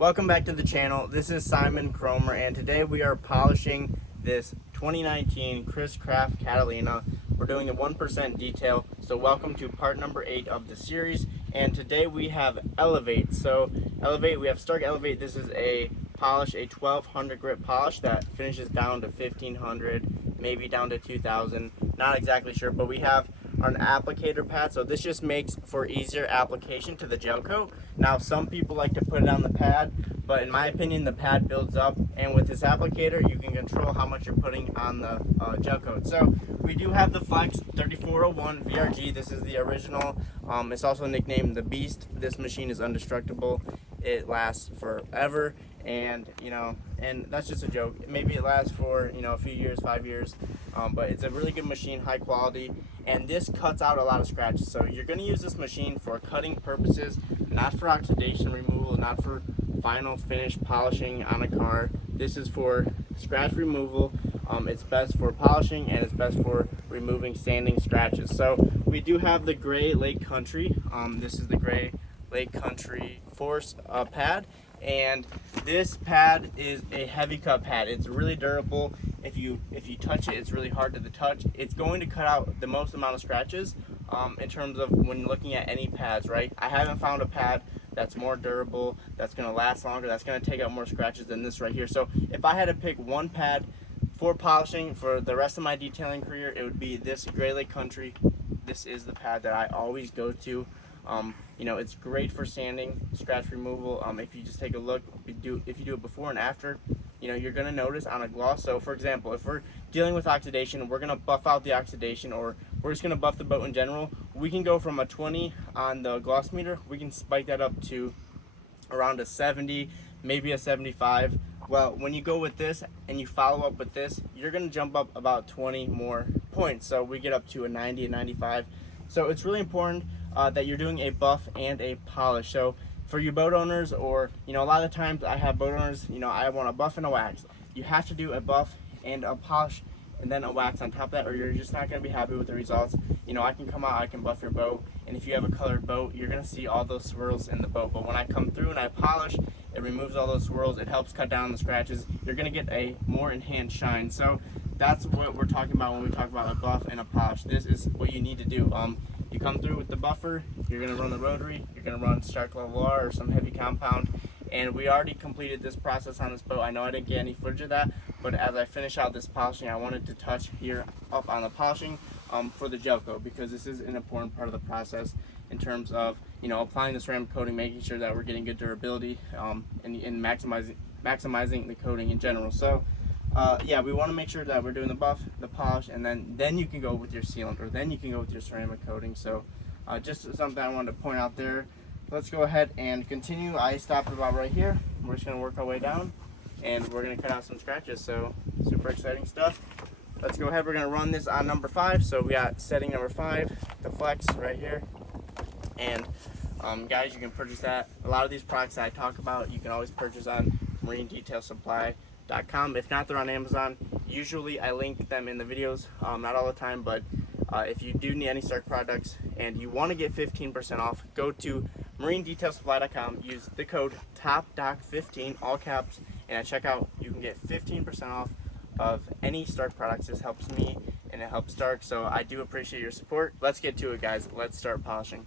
Welcome back to the channel. This is Simon Cromer, and today we are polishing this 2019 Chris Craft Catalina. We're doing a 1% detail, so welcome to part number 8 of the series. And today we have Elevate. So Elevate, we have Stark Elevate. This is a polish, a 1200 grit polish that finishes down to 1500, maybe down to 2000. Not exactly sure, but we have an applicator pad, so this just makes for easier application to the gel coat. Now some people like to put it on the pad, but in my opinion the pad builds up, and with this applicator you can control how much you're putting on the gel coat. So we do have the Flex 3401 VRG. This is the original. It's also nicknamed the Beast. This machine is indestructible. It lasts forever, and and that's just a joke. Maybe it lasts for a few years, 5 years, but it's a really good machine, high quality, and this cuts out a lot of scratches. So you're going to use this machine for cutting purposes, not for oxidation removal, not for final finish polishing on a car. This is for scratch removal. It's best for polishing, and it's best for removing standing scratches. So we do have the gray Lake Country. This is the gray Lake Country Force pad, and this pad is a heavy cut pad. It's really durable. If you touch it, it's really hard to the touch. It's going to cut out the most amount of scratches in terms of when looking at any pads, right? I haven't found a pad that's more durable, that's going to last longer, that's going to take out more scratches than this right here. So if I had to pick one pad for polishing for the rest of my detailing career, it would be this Gray Lake Country. This is the pad that I always go to. It's great for sanding, scratch removal. If you just take a look, if you do it before and after, you're going to notice on a gloss. So for example, if we're dealing with oxidation, we're going to buff out the oxidation, or we're just going to buff the boat in general. We can go from a 20 on the gloss meter, we can spike that up to around a 70, maybe a 75. Well, when you go with this and you follow up with this, you're going to jump up about 20 more points. So we get up to a 90, a 95. So it's really important that you're doing a buff and a polish. So for you boat owners, or a lot of the times I have boat owners, I want a buff and a wax. You have to do a buff and a polish and then a wax on top of that, or you're just not going to be happy with the results. I can come out, I can buff your boat, and if you have a colored boat, you're going to see all those swirls in the boat. But when I come through and I polish, it removes all those swirls. It helps cut down the scratches. You're going to get a more enhanced shine. So that's what we're talking about when we talk about a buff and a polish. This is what you need to do. You come through with the buffer, you're going to run the rotary, you're going to run Stark Level R or some heavy compound, and we already completed this process on this boat. I know I didn't get any footage of that, but as I finish out this polishing, I wanted to touch here up on the polishing for the gel coat, because this is an important part of the process in terms of applying the ceramic coating, making sure that we're getting good durability, and maximizing the coating in general. So yeah, we want to make sure that we're doing the buff, the polish, and then you can go with your sealant, or then you can go with your ceramic coating. So just something I wanted to point out there. Let's go ahead and continue. I stopped about right here. We're just going to work our way down, and we're going to cut out some scratches. So super exciting stuff. Let's go ahead. We're going to run this on number 5. So we got setting number 5, the Flex right here. And guys, you can purchase that. A lot of these products that I talk about, you can always purchase on marinedetailsupply.com. If not, they're on Amazon. Usually I link them in the videos, not all the time, but if you do need any Stark products and you want to get 15% off, go to marinedetailsupply.com, use the code topdock15, all caps, and at checkout you can get 15% off of any Stark products. This helps me and it helps Stark, so I do appreciate your support. Let's get to it, guys. Let's start polishing.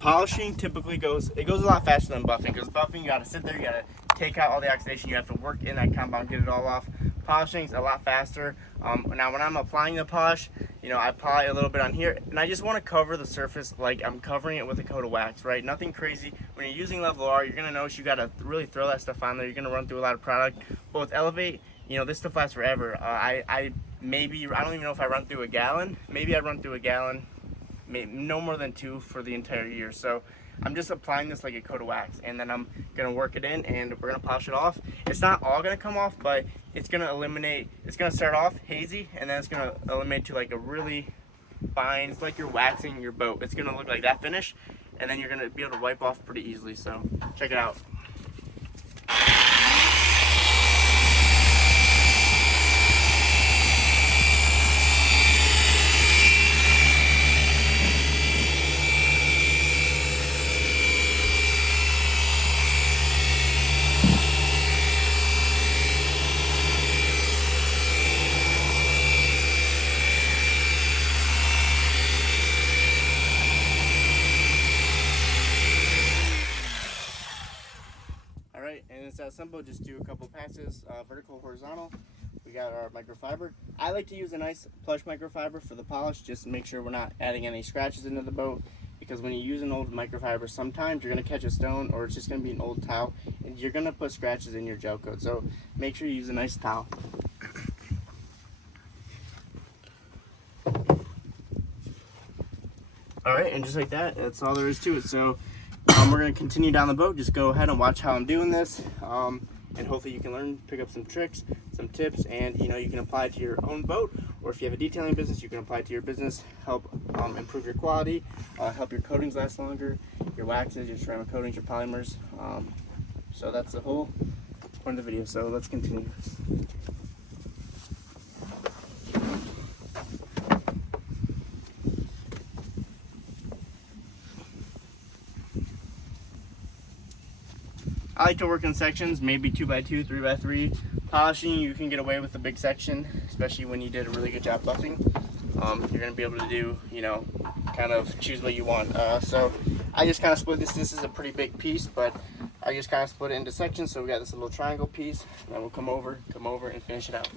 Polishing typically goes a lot faster than buffing, because buffing, you got to sit there, you got to take out all the oxidation, you have to work in that compound, get it all off. Polishing is a lot faster. Now when I'm applying the polish, I apply a little bit on here, and I just want to cover the surface like I'm covering it with a coat of wax, right? Nothing crazy. When you're using Level R, you're going to notice you got to really throw that stuff on there. You're going to run through a lot of product. But with Elevate, this stuff lasts forever. I don't even know if I run through a gallon. Maybe I run through a gallon, no more than 2 for the entire year. So I'm just applying this like a coat of wax, and then I'm gonna work it in, and we're gonna polish it off. It's not all gonna come off, but it's gonna eliminate, it's gonna start off hazy, and then it's gonna eliminate to like a really fine, it's like you're waxing your boat. It's gonna look like that finish, and then you're gonna be able to wipe off pretty easily. So check it out. simple. Just do a couple passes, vertical, horizontal. We got our microfiber. I like to use a nice plush microfiber for the polish, just to make sure we're not adding any scratches into the boat, because when you use an old microfiber, sometimes you're going to catch a stone, or it's just going to be an old towel, and you're going to put scratches in your gel coat. So make sure you use a nice towel. Alright, and just like that, that's all there is to it. So we're going to continue down the boat. Just go ahead and watch how I'm doing this, and hopefully you can learn, pick up some tricks, some tips, and you can apply it to your own boat, or if you have a detailing business, you can apply it to your business, help improve your quality, help your coatings last longer, your waxes, your ceramic coatings, your polymers. So that's the whole point of the video. So let's continue. I like to work in sections, maybe 2x2, 3x3. Polishing, you can get away with a big section, especially when you did a really good job buffing. You're going to be able to do, kind of choose what you want. So I just kind of split this. This is a pretty big piece, but I just kind of split it into sections. So we got this little triangle piece, and then we'll come over, and finish it out.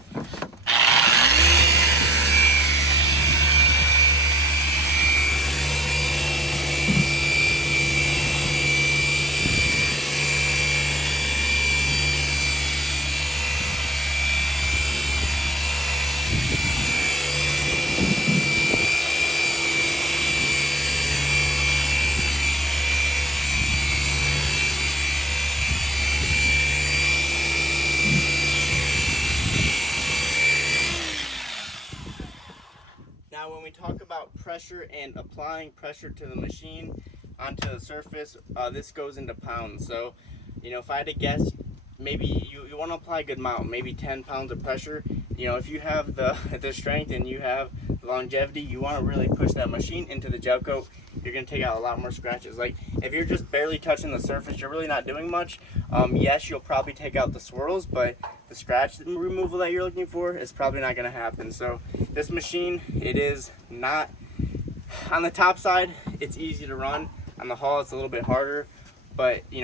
Now when we talk about pressure and applying pressure to the machine onto the surface, this goes into pounds. So, if I had to guess, maybe you want to apply a good amount, maybe 10 pounds of pressure. If you have the strength and you have the longevity, you want to really push that machine into the gel coat. You're going to take out a lot more scratches. Like if you're just barely touching the surface, you're really not doing much. Yes, you'll probably take out the swirls, but the scratch removal that you're looking for is probably not going to happen. So this machine, it is not, on the top side, it's easy to run. On the hull, it's a little bit harder. But you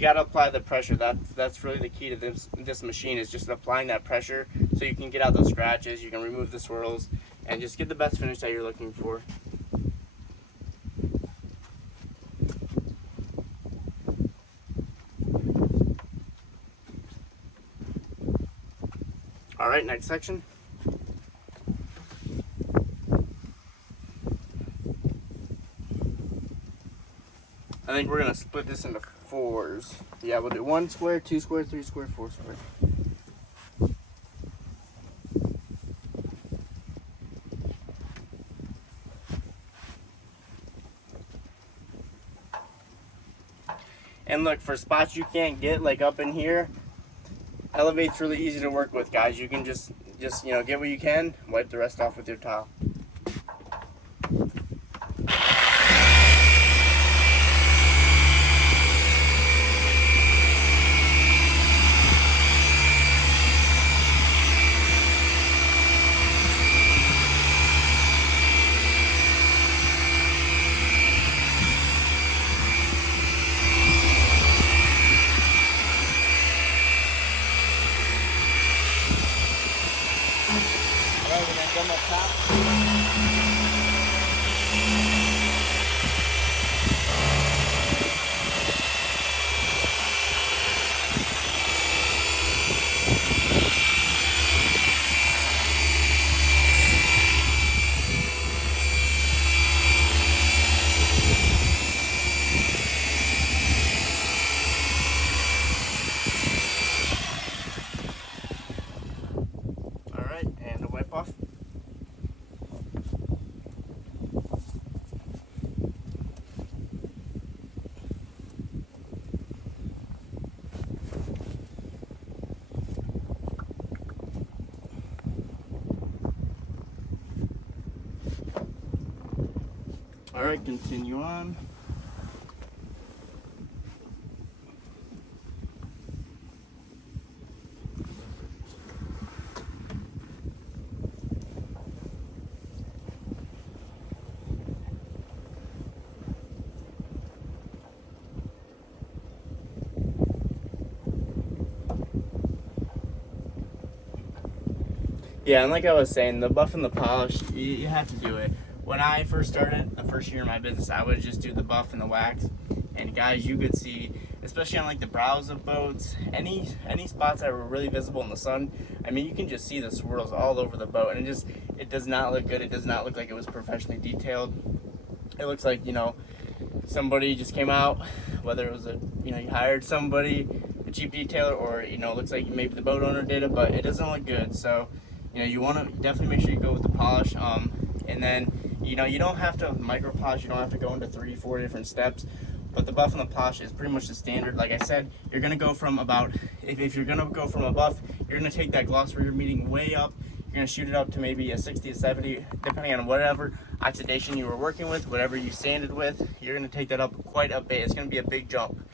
got to apply the pressure. That's really the key to this machine, is just applying that pressure so you can get out those scratches, you can remove the swirls, and just get the best finish that you're looking for. All right, next section. I think we're gonna split this into 4s. Yeah, we'll do 1 square, 2 square, 3 square, 4 square. And look, for spots you can't get, like up in here, Elevate's really easy to work with, guys. You can just get what you can, wipe the rest off with your towel. Alright, we're gonna come up top. Alright, and a wipe off. Alright, continue on. Yeah, and like I was saying, the buff and the polish, you have to do it. When I first started, the first year of my business, I would just do the buff and the wax. And guys, you could see, especially on like the brows of boats, any spots that were really visible in the sun, I mean, you can just see the swirls all over the boat, and it does not look good. It does not look like it was professionally detailed. It looks like, you know, somebody just came out, whether it was you hired somebody, a cheap detailer, or, you know, it looks like maybe the boat owner did it, but it doesn't look good. So, you know, you want to definitely make sure you go with the polish, and then, you know, you don't have to micro polish, you don't have to go into 3-4 different steps, but the buff and the polish is pretty much the standard. Like I said, you're going to go from about, if you're going to go from a buff, you're going to take that gloss where you're meeting way up, you're going to shoot it up to maybe a 60 to 70, depending on whatever oxidation you were working with, whatever you sanded with, you're going to take that up quite a bit. It's going to be a big jump,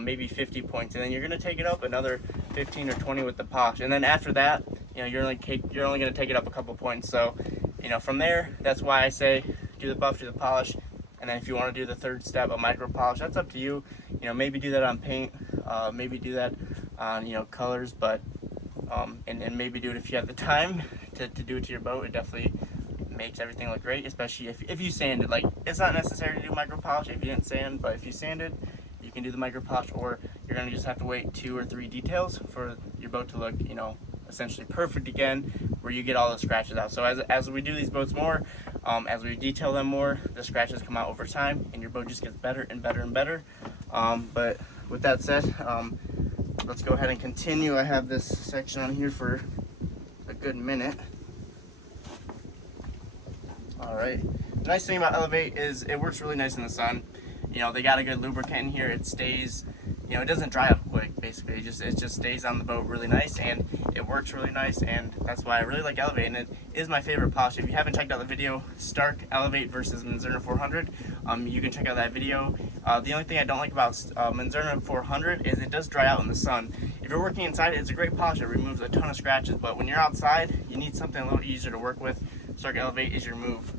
maybe 50 points, and then you're going to take it up another 15 or 20 with the polish, and then after that, you know, you're only going to take it up a couple points. So, you know, from there, that's why I say do the buff, do the polish, and then if you want to do the third step, a micro polish, that's up to you. You know, maybe do that on paint, maybe do that on, you know, colors, but and maybe do it if you have the time to do it to your boat. It definitely makes everything look great, especially if you sand it. Like, it's not necessary to do micro polish if you didn't sand, but if you sanded, you can do the micro polish, or you're going to just have to wait 2 or 3 details for your boat to look, you know, essentially perfect again, where you get all the scratches out. So as we do these boats more, as we detail them more, the scratches come out over time, and your boat just gets better and better and better. But with that said, let's go ahead and continue. I have this section on here for a good minute. All right. The nice thing about Elevate is it works really nice in the sun. You know, they got a good lubricant in here. It stays, you know, it doesn't dry up quick, basically. It just stays on the boat really nice, and it works really nice, and that's why I really like Elevate, and it is my favorite polish. If you haven't checked out the video, Stark Elevate versus Manzurna 400, you can check out that video. The only thing I don't like about Manzurna 400 is it does dry out in the sun. If you're working inside, it's a great polish. It removes a ton of scratches, but when you're outside, you need something a little easier to work with. Stark Elevate is your move.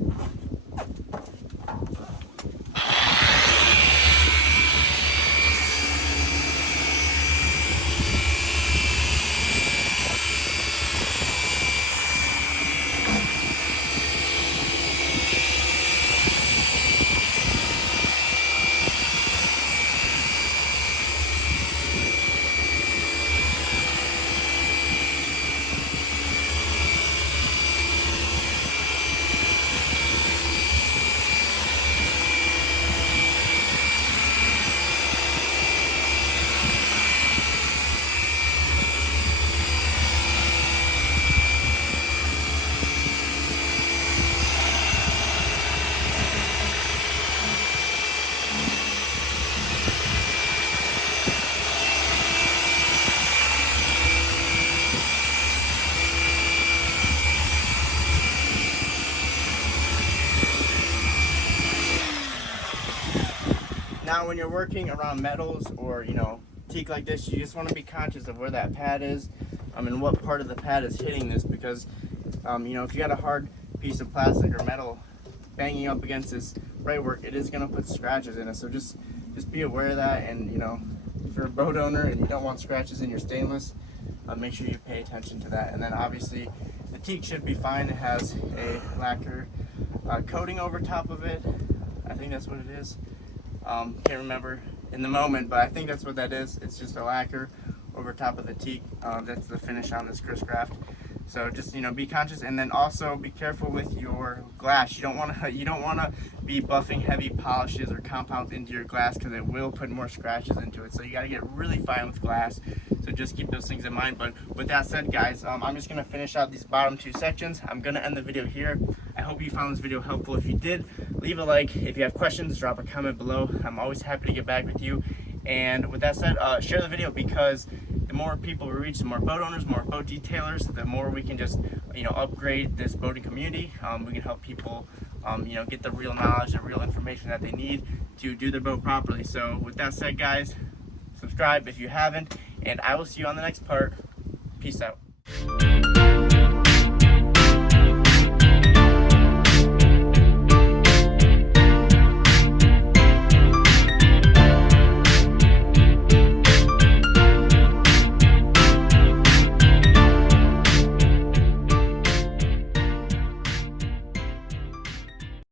Now, when you're working around metals or, you know, teak like this, you just want to be conscious of where that pad is, and what part of the pad is hitting this, because, you know, if you got a hard piece of plastic or metal banging up against this braidwork, it is going to put scratches in it. So just be aware of that, and, you know, if you're a boat owner and you don't want scratches in your stainless, make sure you pay attention to that. And then obviously the teak should be fine. It has a lacquer coating over top of it. I think that's what it is. Can't remember in the moment, but I think that's what that is. It's just a lacquer over top of the teak. That's the finish on this Chris Craft. So just, you know, be conscious, and then also be careful with your glass. You don't want to be buffing heavy polishes or compounds into your glass, because it will put more scratches into it. So you got to get really fine with glass. So just keep those things in mind. But with that said, guys, I'm just gonna finish out these bottom 2 sections. I'm gonna end the video here. I hope you found this video helpful. If you did, leave a like. If you have questions, drop a comment below. I'm always happy to get back with you. And with that said, share the video, because the more people we reach, the more boat owners, more boat detailers, the more we can just, you know, upgrade this boating community. We can help people, you know, get the real knowledge, the real information that they need to do their boat properly. So with that said, guys, subscribe if you haven't, and I will see you on the next part. Peace out.